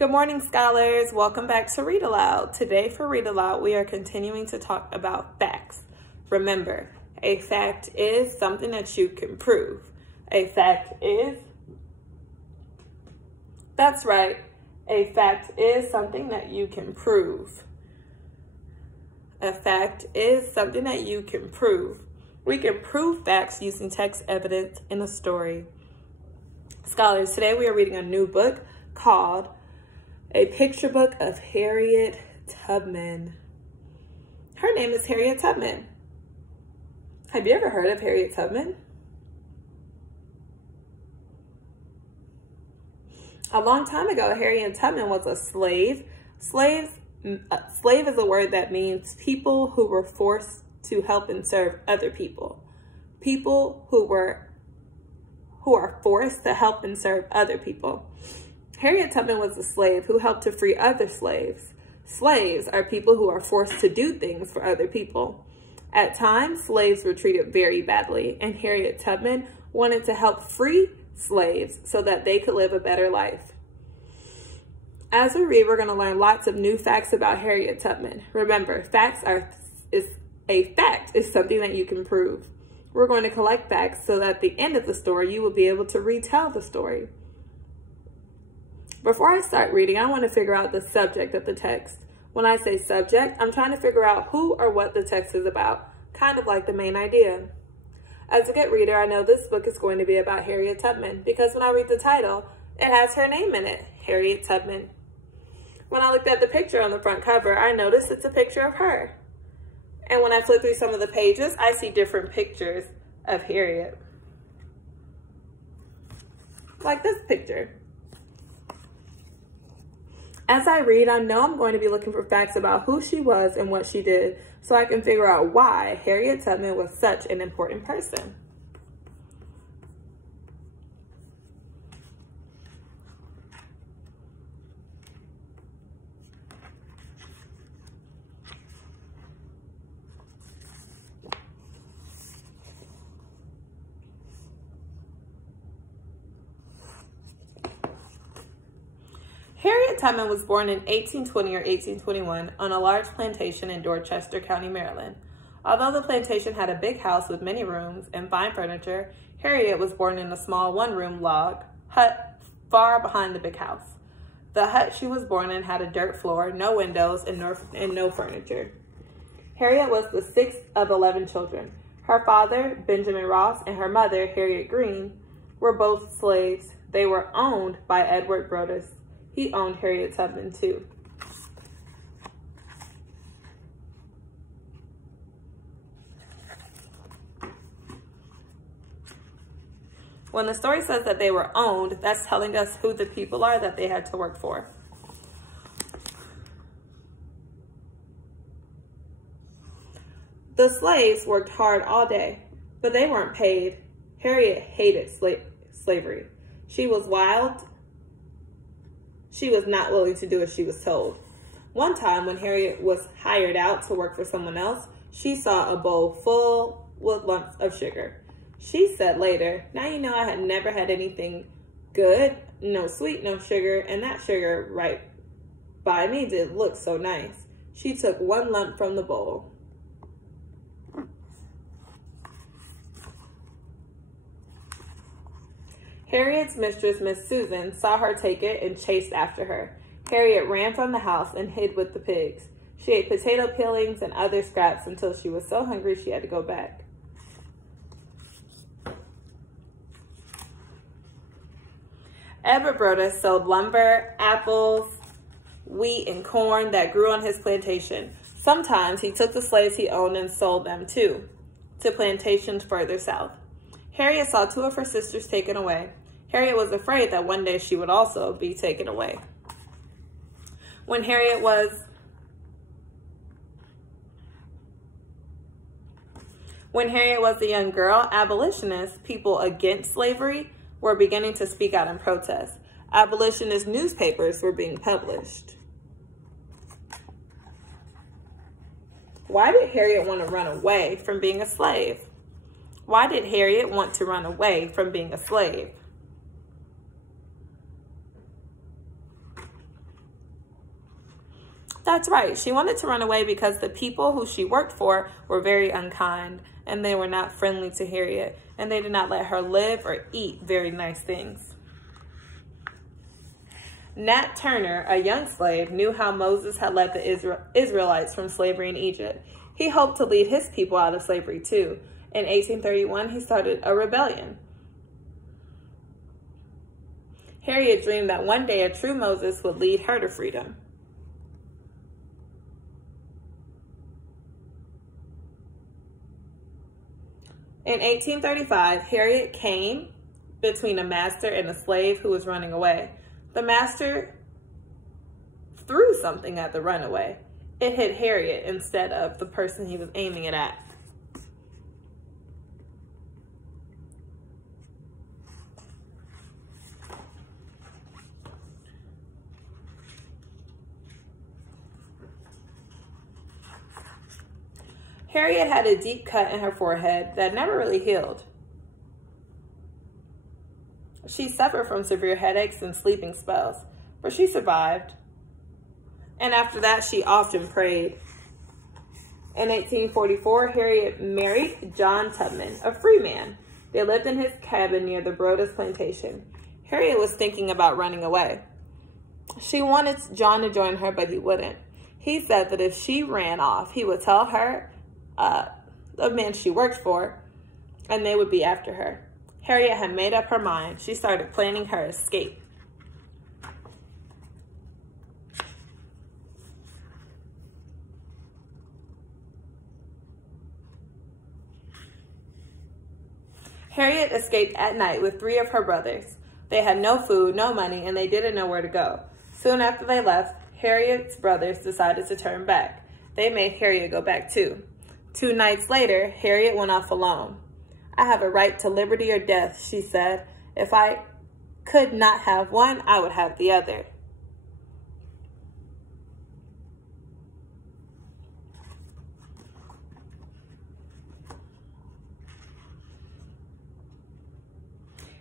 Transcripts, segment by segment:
Good morning, scholars. Welcome back to Read Aloud. Today for Read Aloud, we are continuing to talk about facts. Remember, a fact is something that you can prove. A fact is, that's right, a fact is something that you can prove. A fact is something that you can prove. We can prove facts using text evidence in a story. Scholars, today we are reading a new book called A Picture Book of Harriet Tubman. Her name is Harriet Tubman. Have you ever heard of Harriet Tubman? A long time ago, Harriet Tubman was a slave. Slave is a word that means people who were forced to help and serve other people. People who are forced to help and serve other people. Harriet Tubman was a slave who helped to free other slaves. Slaves are people who are forced to do things for other people. At times, slaves were treated very badly, and Harriet Tubman wanted to help free slaves so that they could live a better life. As we read, we're going to learn lots of new facts about Harriet Tubman. Remember, a fact is something that you can prove. We're going to collect facts so that at the end of the story, you will be able to retell the story. Before I start reading, I want to figure out the subject of the text. When I say subject, I'm trying to figure out who or what the text is about, kind of like the main idea. As a good reader, I know this book is going to be about Harriet Tubman because when I read the title, it has her name in it, Harriet Tubman. When I looked at the picture on the front cover, I noticed it's a picture of her. And when I flip through some of the pages, I see different pictures of Harriet. Like this picture. As I read, I know I'm going to be looking for facts about who she was and what she did so I can figure out why Harriet Tubman was such an important person. Harriet Tubman was born in 1820 or 1821 on a large plantation in Dorchester County, Maryland. Although the plantation had a big house with many rooms and fine furniture, Harriet was born in a small one-room log hut far behind the big house. The hut she was born in had a dirt floor, no windows, and no furniture. Harriet was the sixth of 11 children. Her father, Benjamin Ross, and her mother, Harriet Green, were both slaves. They were owned by Edward Brodess. He owned Harriet Tubman too. When the story says that they were owned, that's telling us who the people are that they had to work for. The slaves worked hard all day, but they weren't paid. Harriet hated slavery. She was wild. She was not willing to do as she was told. One time when Harriet was hired out to work for someone else, she saw a bowl full with lumps of sugar. She said later, "Now you know I had never had anything good, no sweet, no sugar, and that sugar right by me did look so nice." She took one lump from the bowl. Harriet's mistress, Miss Susan, saw her take it and chased after her. Harriet ran from the house and hid with the pigs. She ate potato peelings and other scraps until she was so hungry she had to go back. Edward Brodess sold lumber, apples, wheat, and corn that grew on his plantation. Sometimes he took the slaves he owned and sold them too, to plantations further south. Harriet saw two of her sisters taken away. Harriet was afraid that one day she would also be taken away. When Harriet was a young girl, abolitionists, people against slavery, were beginning to speak out in protest. Abolitionist newspapers were being published. Why did Harriet want to run away from being a slave? Why did Harriet want to run away from being a slave? That's right. She wanted to run away because the people who she worked for were very unkind, and they were not friendly to Harriet, and they did not let her live or eat very nice things. Nat Turner, a young slave, knew how Moses had led the Israelites from slavery in Egypt. He hoped to lead his people out of slavery too. In 1831, he started a rebellion. Harriet dreamed that one day a true Moses would lead her to freedom. In 1835, Harriet came between a master and a slave who was running away. The master threw something at the runaway. It hit Harriet instead of the person he was aiming it at. Harriet had a deep cut in her forehead that never really healed. She suffered from severe headaches and sleeping spells, but she survived. And after that, she often prayed. In 1844, Harriet married John Tubman, a free man. They lived in his cabin near the Brodus plantation. Harriet was thinking about running away. She wanted John to join her, but he wouldn't. He said that if she ran off, he would tell her the man she worked for, and they would be after her. Harriet had made up her mind. She started planning her escape. Harriet escaped at night with 3 of her brothers. They had no food, no money, and they didn't know where to go. Soon after they left, Harriet's brothers decided to turn back. They made Harriet go back too. 2 nights later, Harriet went off alone. "I have a right to liberty or death," she said. "If I could not have one, I would have the other."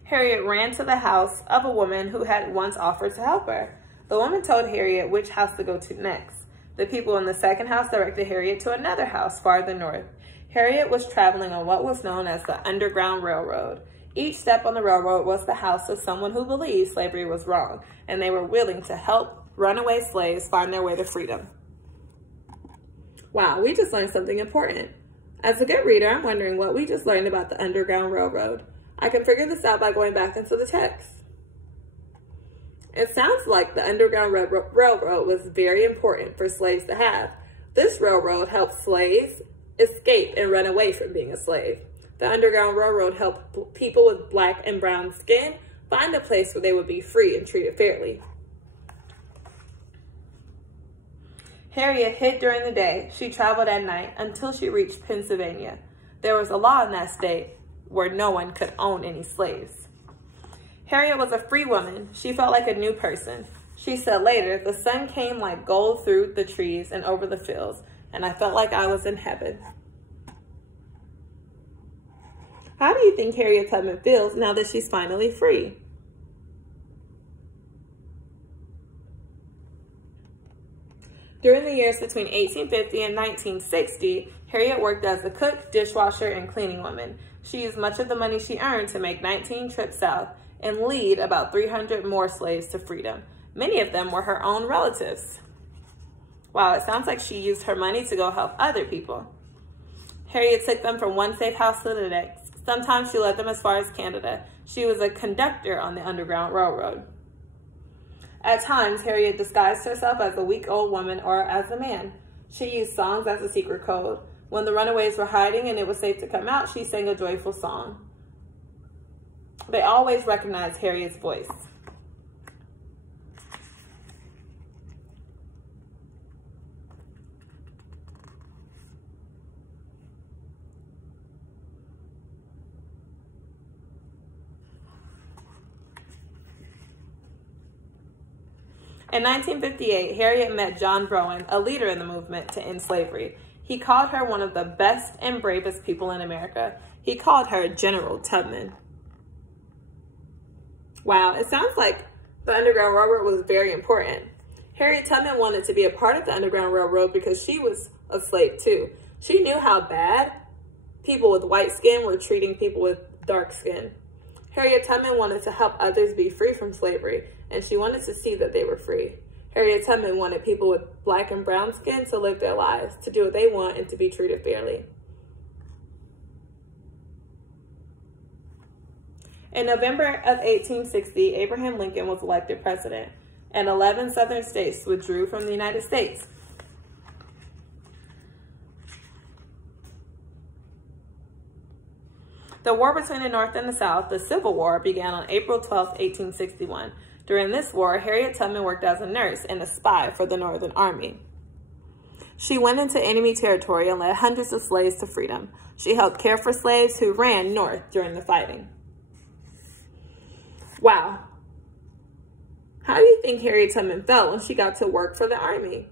Harriet ran to the house of a woman who had once offered to help her. The woman told Harriet which house to go to next. The people in the second house directed Harriet to another house farther north. Harriet was traveling on what was known as the Underground Railroad. Each step on the railroad was the house of someone who believed slavery was wrong, and they were willing to help runaway slaves find their way to freedom. Wow, we just learned something important. As a good reader, I'm wondering what we just learned about the Underground Railroad. I can figure this out by going back into the text. It sounds like the Underground Railroad was very important for slaves to have. This railroad helped slaves escape and run away from being a slave. The Underground Railroad helped people with black and brown skin find a place where they would be free and treated fairly. Harriet hid during the day. She traveled at night until she reached Pennsylvania. There was a law in that state where no one could own any slaves. Harriet was a free woman. She felt like a new person. She said later, "The sun came like gold through the trees and over the fields, and I felt like I was in heaven." How do you think Harriet Tubman feels now that she's finally free? During the years between 1850 and 1960, Harriet worked as a cook, dishwasher, and cleaning woman. She used much of the money she earned to make 19 trips south and lead about 300 more slaves to freedom. Many of them were her own relatives. Wow, it sounds like she used her money to go help other people. Harriet took them from one safe house to the next. Sometimes she led them as far as Canada. She was a conductor on the Underground Railroad. At times, Harriet disguised herself as a weak old woman or as a man. She used songs as a secret code. When the runaways were hiding and it was safe to come out, she sang a joyful song. They always recognized Harriet's voice. In 1958, Harriet met John Brown, a leader in the movement to end slavery. He called her one of the best and bravest people in America. He called her General Tubman. Wow, it sounds like the Underground Railroad was very important. Harriet Tubman wanted to be a part of the Underground Railroad because she was a slave too. She knew how bad people with white skin were treating people with dark skin. Harriet Tubman wanted to help others be free from slavery, and she wanted to see that they were free. Harriet Tubman wanted people with black and brown skin to live their lives, to do what they want, and to be treated fairly. In November of 1860, Abraham Lincoln was elected president, and 11 southern states withdrew from the United States. The war between the North and the South, the Civil War, began on April 12, 1861. During this war, Harriet Tubman worked as a nurse and a spy for the Northern Army. She went into enemy territory and led hundreds of slaves to freedom. She helped care for slaves who ran north during the fighting. Wow. How do you think Harriet Tubman felt when she got to work for the Army?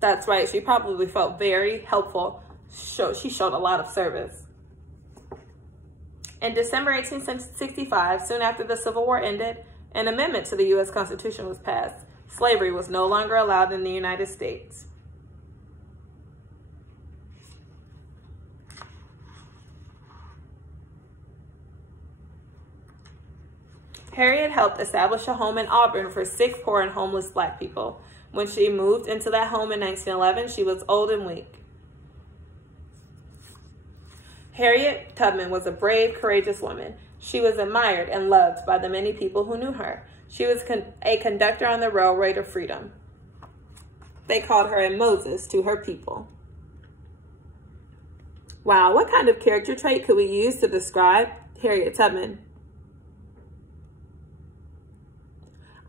That's right, she probably felt very helpful. She showed a lot of service. In December 1865, soon after the Civil War ended, an amendment to the U.S. Constitution was passed. Slavery was no longer allowed in the United States. Harriet helped establish a home in Auburn for sick, poor, and homeless Black people. When she moved into that home in 1911, she was old and weak. Harriet Tubman was a brave, courageous woman. She was admired and loved by the many people who knew her. She was a conductor on the Railroad of Freedom. They called her a Moses to her people. Wow, what kind of character trait could we use to describe Harriet Tubman?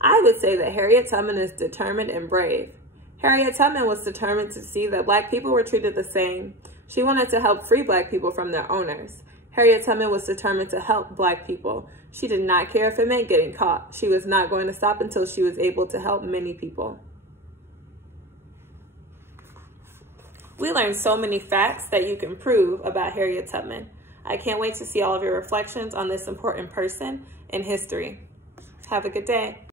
I would say that Harriet Tubman is determined and brave. Harriet Tubman was determined to see that Black people were treated the same. She wanted to help free Black people from their owners. Harriet Tubman was determined to help Black people. She did not care if it meant getting caught. She was not going to stop until she was able to help many people. We learned so many facts that you can prove about Harriet Tubman. I can't wait to see all of your reflections on this important person in history. Have a good day.